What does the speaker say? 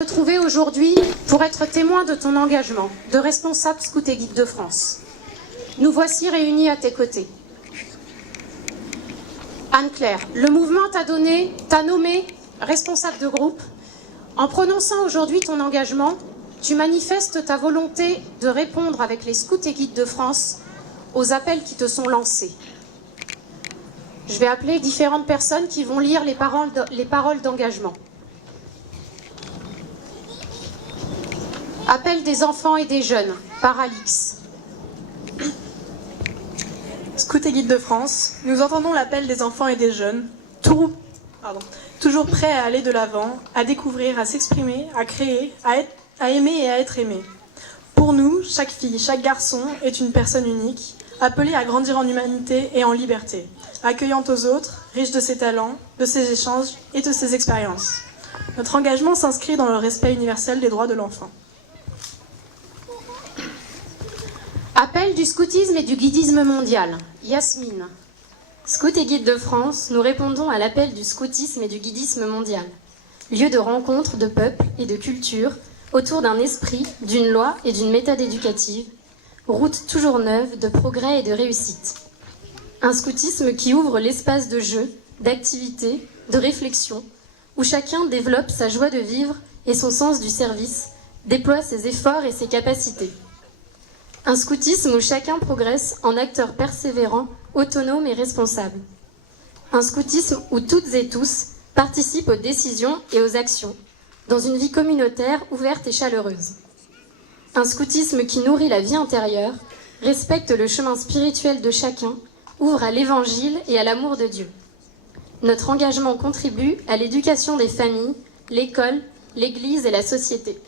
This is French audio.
Retrouver aujourd'hui pour être témoin de ton engagement de responsable scout et guide de France. Nous voici réunis à tes côtés. Anne-Claire, le mouvement t'a nommé responsable de groupe. En prononçant aujourd'hui ton engagement, tu manifestes ta volonté de répondre avec les scouts et guides de France aux appels qui te sont lancés. Je vais appeler différentes personnes qui vont lire les paroles d'engagement. Appel des enfants et des jeunes, par Alix. Scouts et guides de France, nous entendons l'appel des enfants et des jeunes, toujours prêts à aller de l'avant, à découvrir, à s'exprimer, à créer, à aimer et à être aimé. Pour nous, chaque fille, chaque garçon est une personne unique, appelée à grandir en humanité et en liberté, accueillante aux autres, riche de ses talents, de ses échanges et de ses expériences. Notre engagement s'inscrit dans le respect universel des droits de l'enfant. Appel du scoutisme et du guidisme mondial. Yasmine. Scouts et guides de France, nous répondons à l'appel du scoutisme et du guidisme mondial. Lieu de rencontre de peuples et de cultures autour d'un esprit, d'une loi et d'une méthode éducative. Route toujours neuve de progrès et de réussite. Un scoutisme qui ouvre l'espace de jeu, d'activité, de réflexion, où chacun développe sa joie de vivre et son sens du service, déploie ses efforts et ses capacités. Un scoutisme où chacun progresse en acteur persévérant, autonome et responsable. Un scoutisme où toutes et tous participent aux décisions et aux actions, dans une vie communautaire ouverte et chaleureuse. Un scoutisme qui nourrit la vie intérieure, respecte le chemin spirituel de chacun, ouvre à l'évangile et à l'amour de Dieu. Notre engagement contribue à l'éducation des familles, l'école, l'Église et la société.